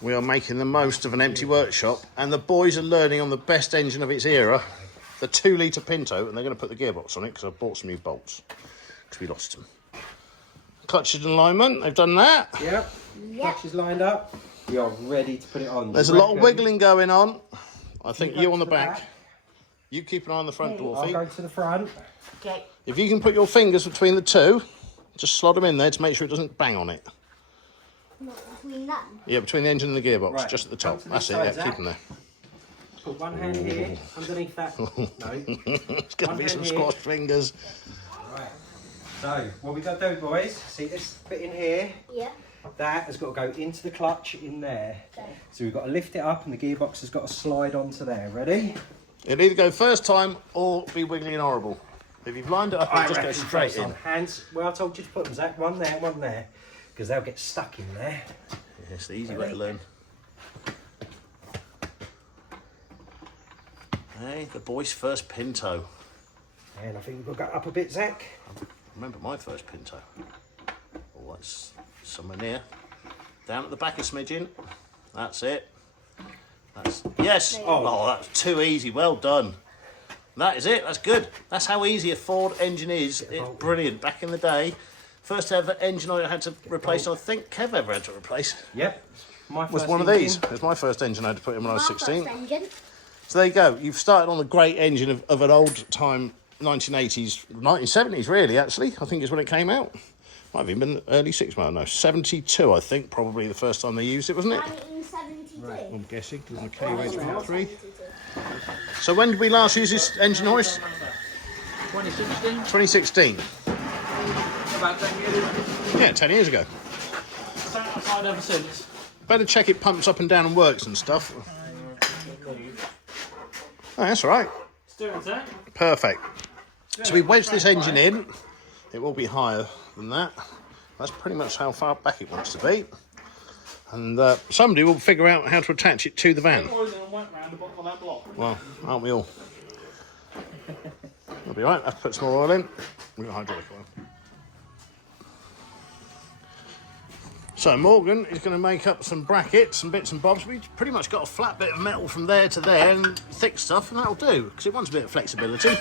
We are making the most of an empty workshop, and the boys are learning on the best engine of its era, the 2-litre Pinto, and they're going to put the gearbox on it because I've bought some new bolts because we lost them. Clutches and alignment, they've done that. Yep. Clutch is lined up. We are ready to put it on. There's a lot of wiggling going on. I think you on the back. You keep an eye on the front door, I'll go to the front. Okay. If you can put your fingers between the two, just slot them in there to make sure it doesn't bang on it. Not between them? Yeah, between the engine and the gearbox, Right. just at the top. To That's it, side, yeah, Zach. keep them there. Put one hand here, underneath that. No. It's going to be hand some here. squash fingers. Right. So, what we got to do, boys, see this bit in here? Yeah. That has got to go into the clutch in there. Okay. So we've got to lift it up and the gearbox has got to slide onto there. Ready? It'll either go first time or be wiggly and horrible. If you've lined it up, it'll just go straight in. Hands, well, I told you to put them, Zach. One there. Because they'll get stuck in there. Yeah, it's the easy way to learn. Hey, the boy's first Pinto. And I think we've got to go up a bit, Zach. I remember my first Pinto. Oh, that's somewhere near. Down at the back a smidgen. That's it. That's yes. Oh, that's too easy. Well done. That is it. That's good. That's how easy a Ford engine is. It's brilliant. Back in the day, first ever engine I had to replace. I think Kev ever had to replace. Yep. My Was first one of engine. these. It was my first engine I had to put in when I was Our first 16. engine. So there you go. You've started on a great engine of an old time 1980s, 1970s really, actually. I think is when it came out. Might have even been early 60s, well, no, 72 I think, probably the first time they used it, wasn't it? 1972. Right. I'm guessing, because the KH3. So when did we last use this engine, Hoist? 2016, 2016. about 10 years. Yeah, 10 years ago. Sat outside ever since. Better check it pumps up and down and works and stuff. Oh, that's all right. Steering set. Perfect. So we wedged this engine in. It will be higher than that. That's pretty much how far back it wants to be. And somebody will figure out how to attach it to the van. Boys and went round the bottom of that block. Well, aren't we all? That'll be right. Let's put some more oil in. We've got hydraulic oil. So Morgan is going to make up some brackets and bits and bobs. We've pretty much got a flat bit of metal from there to there and thick stuff, and that'll do, because it wants a bit of flexibility.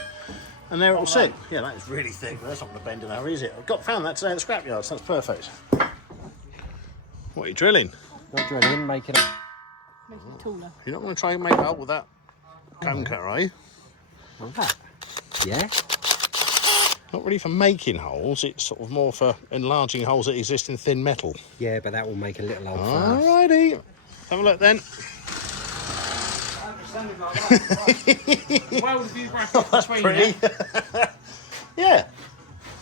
And there it'll sit. Yeah, that is really thick. That's not going to bend in a hurry, is it? I've found that today at the scrapyard, so that's perfect. What are you drilling? Not drilling, make it up. Make it taller. You're not going to try and make it up with that cone cutter, are you? Yeah. Not really for making holes, it's sort of more for enlarging holes that exist in thin metal. Yeah, but that will make a little hole first. Alrighty. Have a look then. Weld a few brackets That's between pretty. there. Yeah.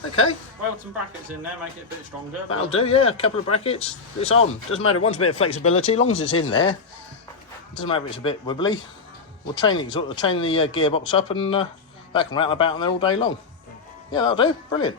Okay. Weld some brackets in there, make it a bit stronger. That'll do, yeah. A couple of brackets. It's on. Doesn't matter. It wants a bit of flexibility. As long as it's in there. Doesn't matter if it's a bit wibbly. We'll chain the gearbox up and that can rattle about in there all day long. Yeah, that'll do. Brilliant.